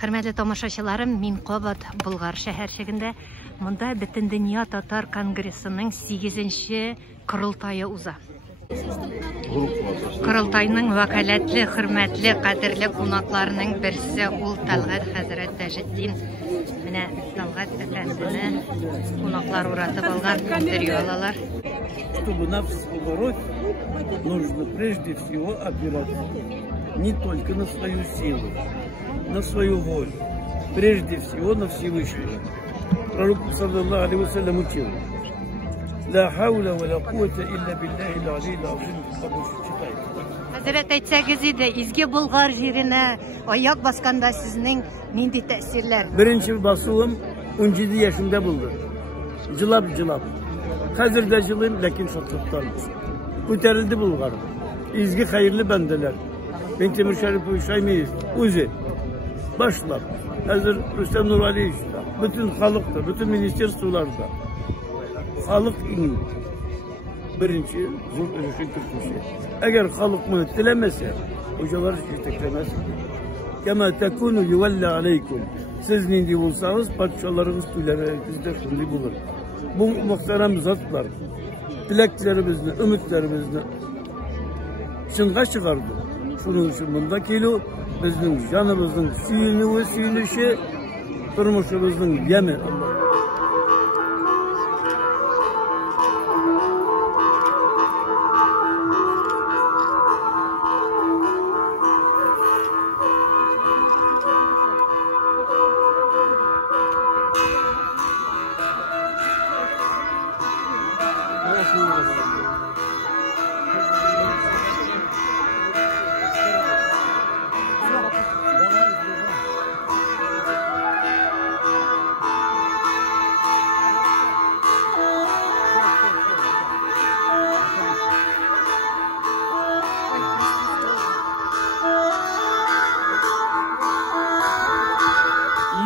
Хөрмәтле тамашачыларым, мин Кабат Болгар шәһәрчегендә. Монда Бөтен дөнья татар конгрессының 8-нче корылтайы уза. Корылтайның вәкаләтле, хөрмәтле, кадерле кунакларының берсе ул Талгат хәзрәт Тәҗетдин. Менә Талгат әфәндене кунаклар уратып алган интервью алалар. Чтобы нас побороть, нужно прежде всего опираться не только на свою силу, на свою волю, прежде всего на Всевышнего. Пророк саллаллаху алейхи ва саллям учил: «Ла хауля ва ла куввата илля биллахи аль-алиyyil азим». Хәзрәт, әйтсәгез иде, изге Болгар җиренә аяк басканда сезнең нинди тәэсирләр? Birinci basılım 17 yaşında buldu. Cılap. Hazır da cılıyım, lakin şatlıktan. Kurtarıldı Bulgar. İzgi hayırlı bendeler. Ben Temir Şerif Uşaymiyiz. Uzi. Başlar. Hazır Rüstem Nurali işte. Bütün halkta, bütün ministerstolarda. Halk in. Birinci zor ölüşün kırkışı. Eğer halk mı dilemese, hocalar isteklemez. Kema tekunu yuvelle aleykum. Siz nindi bulsanız, padişahlarınız tüylerinizde şimdi bulur. Bu muhterem zatlar, dileklerimizni, ümitlerimizni çınğa çıkardı. Şunun için bunda kilo bizim canımızın suyunuşu, durmuşumuzun yemi.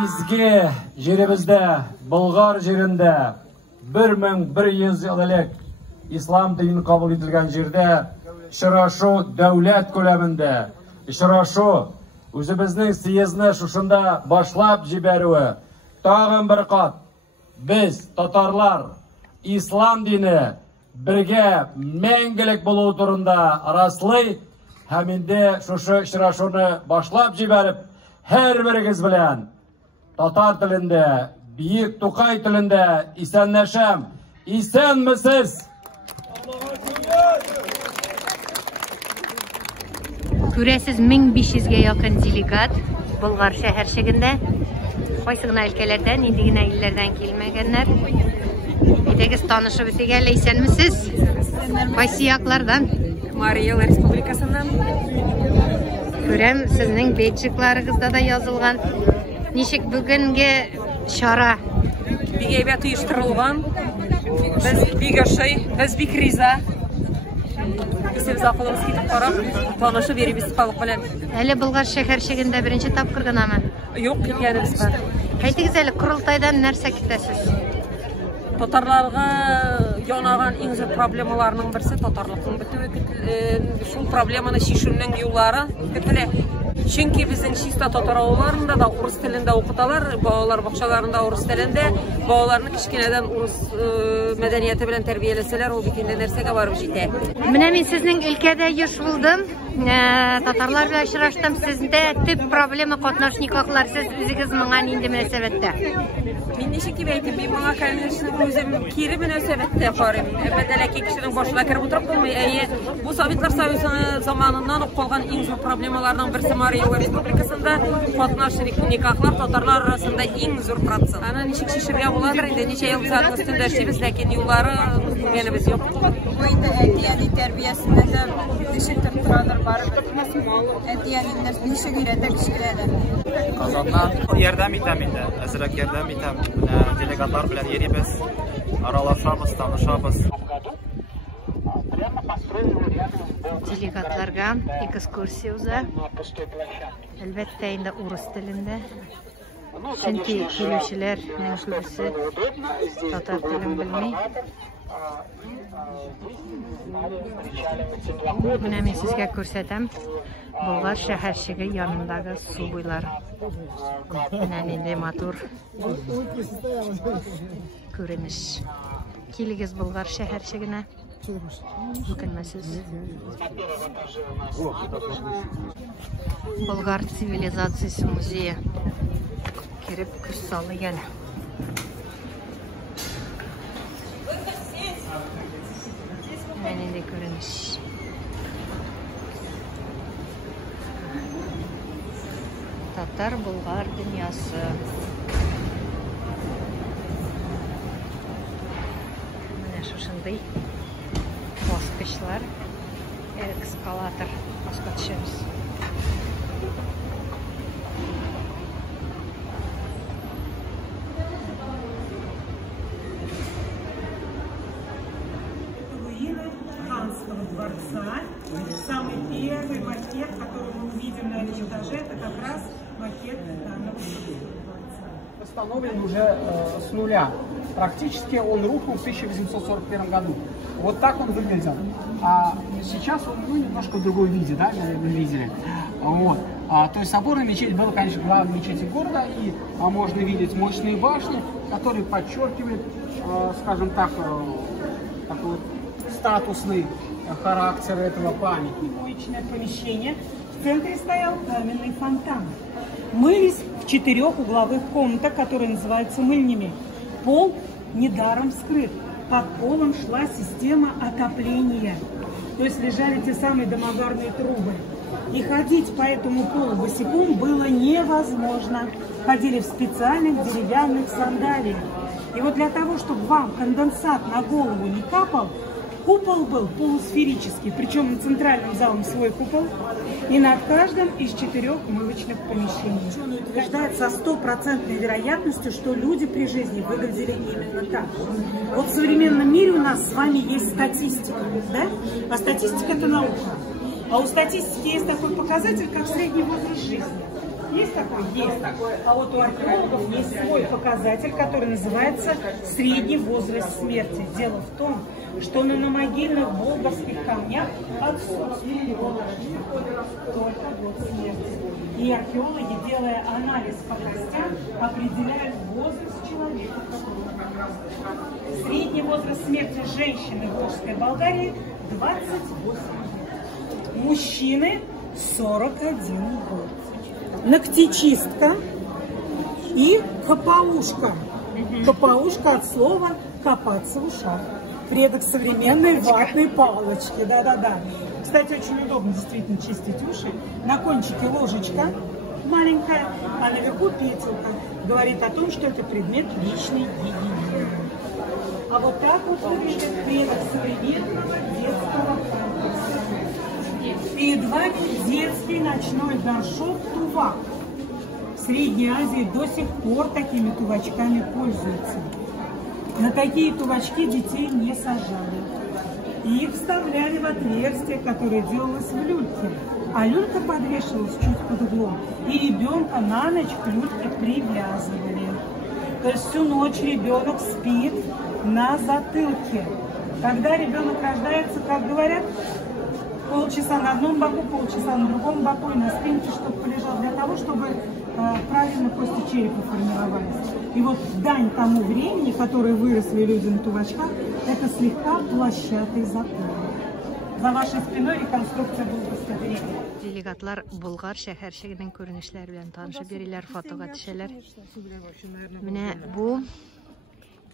İzgi jerimizde, Bulgar жерінде 1100 yıl элек İslam dinini kabul edilген жерде ұшырашу дәулет көлемінде, ұшырашу өзіміздің съезні шушында башлап жіберуі. Тағын бір қат, біз, татарлар, İslam dini бірге мәңгілік болу турында раслый, һәмінде шушы ұшырашуны башлап жіберіп, һәр бірігіз білән татар тілінде, Büyük Tokay тілінде исәнләшәм. Исәнмесез? Күрәсез 1500-гә якын делегат Болгар шәһәрчегендә. Кайсы гына өлкәләрдән, инде генә илләрдән килмәгәннәр. Әйдәгез, танышып үтик әле, исәнмесез? Кайсы яклардан? Мария Республикасыннан. Күрәм, сезнең бейджикларыгызда да язылган. Ничек бүгенге шара? Бик әйбәт оештырылган. Без бик ашый, без бик риза. Исем закылыбыз китеп карап, танышып йөрибез халык белән. Әле Болгар шәһәрчегендә беренче тапкыр гынамы? Юк, киткәнебез бар. Әйтегез әле, Корылтайдан нәрсә көтәсез? Татарларга янаган иң зур проблемаларның берсе татарлыкның бетүе. Шул проблеманы чишүнең юллары көтелә. Чөнки безнең чиста татар авылларында да урыс телендә укыталар, балалар бакчаларында урыс телендә, балаларны кичкенәдән урыс мәдәнияте белән тәрбияләсәләр, ул бит инде нәрсәгә барып җитә. Менә мин сезнең өлкәдә еш булдым. Татарлар белән очраштым. Сездә төп проблема катнашниклар. Сез үзегез моңа нинди мөнәсәбәттә? Мин ничек дип әйтим, мин моңа конечно үзем кире мөнәсәбәттә карыйм. Бәдәләки кешенең башына кереп утырып булмый. Әйе, бу Советлар Союзы заманыннан ук калган иң зур проблемаларның берсе Мария Республикасында катнашник никахлар татарлар арасында иң зур процент. Аны ничек шишергә буладыр инде, ничә ел саат өстендә эшлибез, ләкин юллары күргәнебез юк. Бу әтияни тәрбиясендә дә дишек тордылар барыбер. Әтияни нәрсә өйрәтә кешеләргә. Казаннан ярдәм итәм инде, әзрәк ярдәм итәм. Делегатлар белән йөрибез, аралашабыз, танышабыз. Делегатларга экскурсия уза. Әлбәттә инде урыс телендә. Чөнки килүчеләрнең күбесе татар телен белми. Менә мин сезгә күрсәтәм Болгар шәһәрчеге янындагы су буйлары. Менә инде матур күренеш. Килегез Болгар шәһәрчегенә. Үкенмәсез. Болгар цивилизациясе музее. Кирип күз салы гәл. Менә инде күренеш. Татар Болгар дөньясы. Менә шушындый баскычлар, экскалатор баска төшәбез. Руины Ханского дворца. Самый первый макет, который мы увидим на этом этаже, это как раз макет данного дворца. Восстановлен уже с нуля. Практически он рухнул в 1841 году. Вот так он выглядел. А сейчас он немножко в другом виде, да, вы видели. Вот. То есть соборная мечеть была, конечно, главной мечетью города, и можно видеть мощные башни, которые подчеркивают, скажем так, такой статусный характер этого памятника. Уличное помещение. В центре стоял каменный фонтан. Мылись в 4 угловых комнатах, которые называются мыльнями. Пол недаром вскрыт. Под полом шла система отопления. То есть лежали те самые домогарные трубы. И ходить по этому полу босиком было невозможно. Ходили в специальных деревянных сандалиях. И вот для того, чтобы вам конденсат на голову не капал, купол был полусферический, причем на центральном залом свой купол, и над каждым из 4 мылочных помещений. Ученые утверждают со 100% вероятностью, что люди при жизни выглядели именно так. Вот в современном мире у нас с вами есть статистика, да? А статистика – это наука. А у статистики есть такой показатель, как средний возраст жизни. Есть такой? Есть такой. А вот у археологов есть свой показатель, который называется средний возраст смерти. Дело в том, что на могильных болгарских камнях отсутствует только год смерти. И археологи, делая анализ по костям, определяют возраст человека. Средний возраст смерти женщины в Волжской Болгарии 28 лет. Мужчины 41 год. Ногтечистка и копаушка. Копаушка от слова «копаться в ушах». Предок современной ватной палочки. Да-да-да. Кстати, очень удобно действительно чистить уши. На кончике ложечка маленькая, а наверху петелка. Говорит о том, что это предмет личной гигиены. А вот так вот выглядит предок современного детского памперса. Перед вами детский ночной горшок тувак. В Средней Азии до сих пор такими тувачками пользуются. На такие тувачки детей не сажали. Их вставляли в отверстие, которое делалось в люльке. А люлька подвешивалась чуть под углом. И ребенка на ночь к люльке привязывали. То есть всю ночь ребенок спит на затылке. Когда ребенок рождается, как говорят, полчаса на одном боку, полчаса на другом боку и на спинке, чтобы полежал, для того, чтобы правильно кости черепа формировались. И вот дань тому времени, которое выросли люди на тувачках, это слегка площатый закон. За вашей спиной реконструкция Болгарского древнего. Делегатлар Болгар шәһәрчегенең күренешләре белән танышып бириләр, фотога төшәләр. Менә бу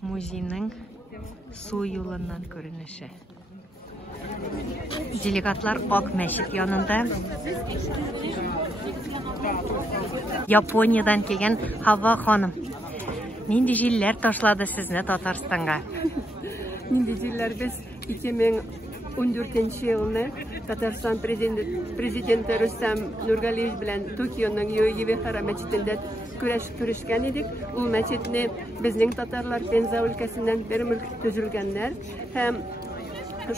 музейның су юлыннан күренеше. Делегатлар Ак мәчет янында. Япониядән килгән Хава ханым. Нинди җилләр ташлады сезне Татарстанга? Нинди җилләр? Без 2014 елны Татарстан президенты Рөстәм Нургалиев белән Токионың Йоевихара мәчетендә күрешкән идек. Ул мәчетне безнең татарлар Пенза өлкәсеннән бер мөлк төзелгәннәр һәм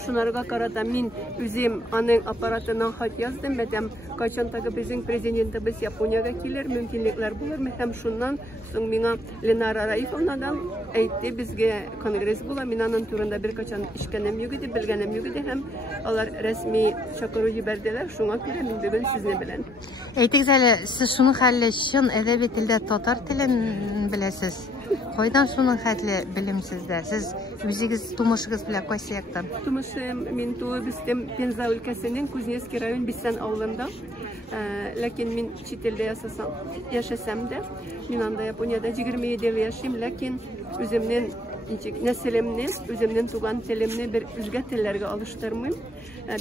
Шунарга карата мин үзем аның аппаратына хат яздым. Бәдәм кайчандагы безнең президентыбыз Япониягә килер, мөмкинлекләр булырмы? Һәм шуннан соң миңа Ленара Раифовнадан әйтте, безгә конгресс була. Мин аның турында бер кайчан ишкәнем юк иде, белгәнем юк иде һәм алар рәсми чакыру җибәрделәр. Шуңа күрә мин бүген сезне белән. Әйтегез әле, сез шуның хәле чын әдәби телдә татар телен беләсез. Кайдан шуның хәтле белем сездә? Сез үзегез тумышыгыз белән кайсы яктан? Тумышым мин туып үстем Пенза өлкәсенең Кузнецкий район Бисан авылында. Ләкин мин чит елда яшәсәм дә, мин анда Япониядә 27 ел яшим, ләкин үземнең нәселемне, үземнең туган телемне бер үзгә телләргә алыштырмыйм.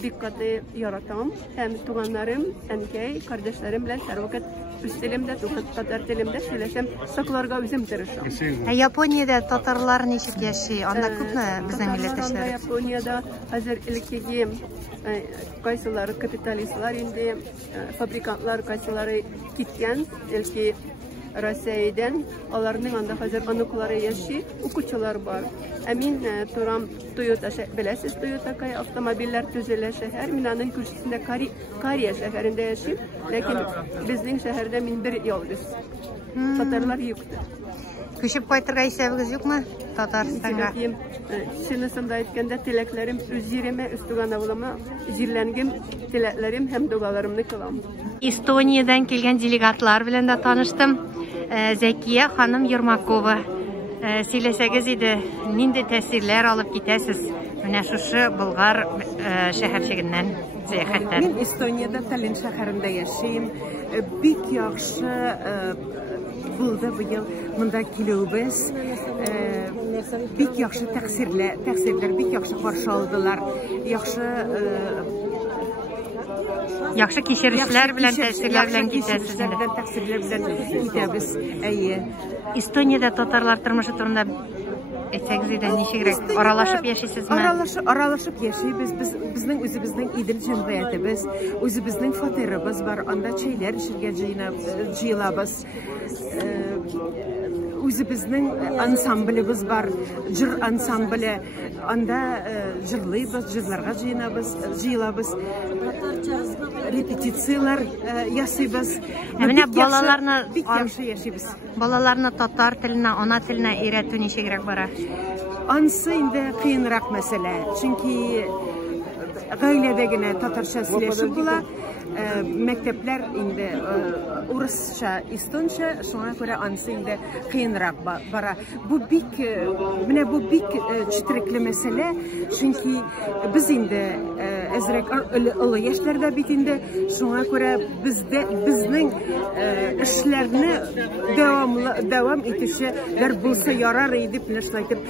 Бик каты яратам. Һәм туганнарым, әнкәй, кардәшләрем белән һәрвакыт үз телемдә, татар телемдә сөйләшәм, сакларга үзем тырышам. Япониядә татарлар ничек яши? Анда күпме безнең милләттәшләр? Япониядә хәзер элеккеге кайсылары капиталистлар инде, фабрикантлар кайсылары киткән, элки Россиядән, аларның анда хәзер онуклары яши, укучылар бар. Ә мин торам Toyota, беләсез, Toyota автомобильләр төзелә шәһәр. Мин аның күршесендә Кария шәһәрендә яшим, ләкин безнең шәһәрдә мин бер ялгыз. Татарлар юктыр. Күчеп кайтырга исәбегез юкмы Татарстанга? Шунысында әйткәндә, теләкләрем үз җиремә, үз туган авылыма, җирләнгән теләкләрем һәм дуаларымны кылам. Эстониядан килгән делегатлар белән дә таныштым. Зәкия ханым Ермакова. Сөйләсәгез иде, нинди тәэсирләр алып китәсез менә шушы Болгар шәһәрчегеннән, сәяхәттән? Мин Эстонияда Таллин шәһәрендә яшим. Бик яхшы булды быел монда килүбез. Бик яхшы тәэсирләр, бик яхшы каршы алдылар. Яхшы кичерешләр белән, тәэсирләр белән китәсез инде. Тәэсирләр белән китәбез. Әйе. Эстониядә татарлар тормышы турында әйтсәгез иде, ничегрәк аралашып яшисезме? Аралашып яшибез. Безнең үзебезнең идел җәмгыятебез, үзебезнең фатирыбыз бар. Анда чәйләр эчәргә җыелабыз. Үзебезнең ансамблебыз бар, җыр ансамбле. Анда җырлыйбыз, җырларга җыелабыз. Репетициялар ясыйбыз. Менә балаларны бик яхшы яшибез. Балаларны татар теленә, ана теленә өйрәтү ничегрәк бара? Ансы инде кыенрак мәсьәлә. Чөнки гаиләдә генә татарча сөйләшеп була. Мәктәпләр инде урысча, эстонча, шуңа күрә ансы инде кыенрак бара. Бу бик четерекле мәсьәлә, чөнки без инде әзрәк олы яшьләрдә бит инде, шуңа күрә безнең эшләрне дәвам итүчеләр булса ярар иде дип нәшләйтеп,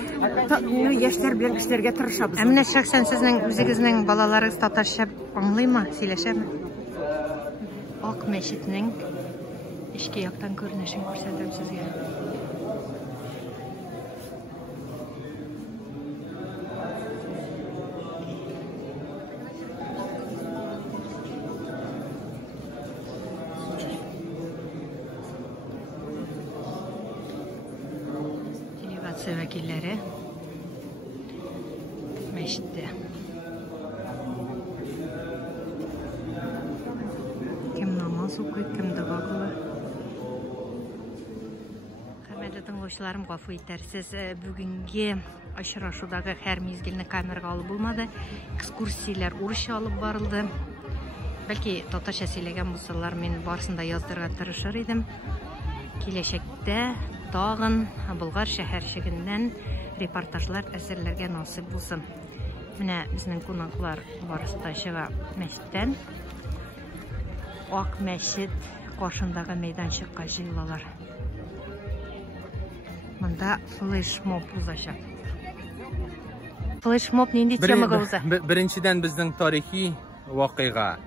яшьләр белән кешеләргә тырышабыз. Ә менә шәхсән сезнең үзегезнең балаларыгыз татарча аңлыймы, сөйләшәме? Ак мәчетнең эчке яктан күренешен күрсәтәм сезгә. Делегация вәкилләре мәчеттә. Кем намаз укый, кем дога кылыр. Хөрмәтле тыңлаучыларым, гафу итәрсез, бүгенге очрашудагы һәр мизгелне камерага алып булмады. Экскурсияләр урысча алып барылды. Бәлки татарча сөйләгән булсалар, мин барысында яздырга тырышыр идем. Киләчәктә тагын Болгар шәһәрчегеннән репортажлар әзерләргә насыйп булсын. Менә безнең кунаклар барысы да чыга мәчеттән. Ак мәчет каршындагы мәйданчыкка җыелалар. Монда флешмоб узачак. Флешмоб нинди темага уза? Беренчедән безнең тарихи вакыйга.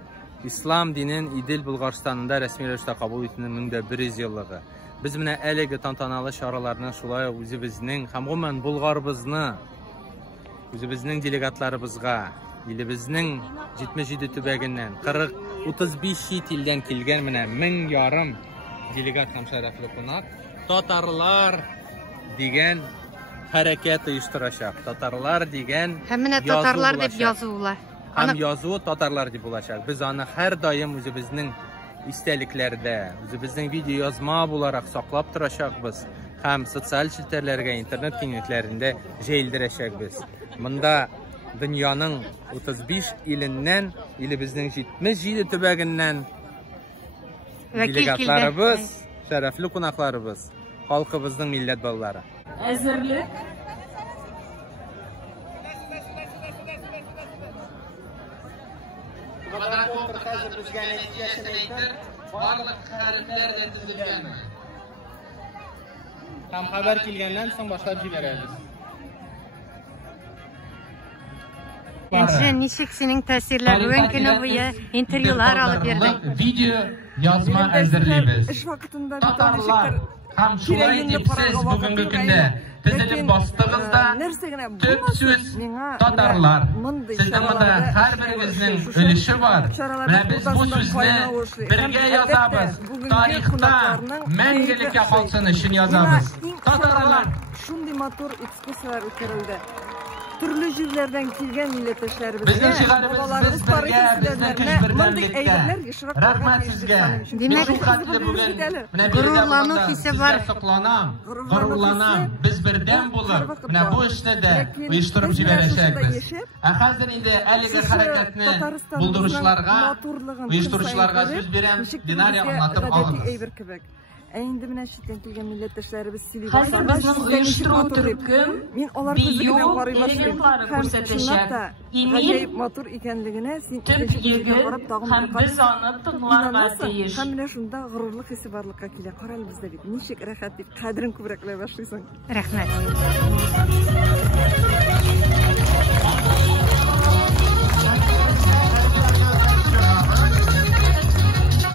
Ислам динен Идел Булгарстанында рәсми рәвештә кабул ителүенең 1100 еллыгы. Biz менә әлеге тантаналы чараларны шулай үзебезнең һәм гомумән Булгарыбызны, үзебезнең делегатларыбызга, илебезнең 77 төбәгеннән 40-35 чит илдән килгән менә 1000 делегат һәм шәрәфле кунак татарлар дигән хәрәкәт оештырачак. Татарлар дигән Һәм менә татарлар дип язылыла. Һәм язуы татарлар дип булачак. Без аны һәр даим үзебезнең истәлекләрдә, үзебезнең видео язма буларак саклап торачакбыз. Һәм социаль челтәрләргә, интернет киңлекләрендә җәелдерәчәкбез. Монда дөньяның 35 иленнән, илебезнең 77 төбәгеннән делегатларыбыз, шәрәфле кунакларыбыз, халкыбызның милләт балалары. Әзерлек. Барлык хәрефләр дә төзелгән. Һәм хәбәр килгәннән соң башлап җибәрәбез. Энҗе, ничек синең тәэсирләрең көне буе интервьюлар алып бирдең? Видео язма әзерлибез. Татарлар һәм шулай дип сез бүгенге көндә тезелеп бастыгыз да төп сүз татарлар. Сезнең монда һәрберегезнең өлеше бар. Менә без бу сүзне бергә язабыз. Тарихта мәңгелеккә калсын өчен язабыз. Татарлар. Шундый матур экскурсиялар үткәрелде. Төрле җирләрдән килгән милләттәшләребез. Безнең шигарыбыз без бергә, безнең көч берлектә. Рәхмәт сезгә. Димәк, горурлану хисе бар. Горурланам. Без бердән булып, менә бу эшне дә оештырып җибәрәчәкбез. Ә хәзер инде әлеге хәрәкәтне оештыручыларга сүз бирәм. Динария аңлатып алыгыз. Инде менә читтән килгән милләттәшләребез сөйли Хәзер безнең оештыру төркем биюлары күрсәтәчәк. Имир матур икәнлегенә син һәм без аны тыңларга тиеш. Һәм менә шунда горурлык хисе барлыкка килә. Карале бездә бит. Ничек рәхәт дип кадерен күбрәкләй башлыйсың. Рәхмәт.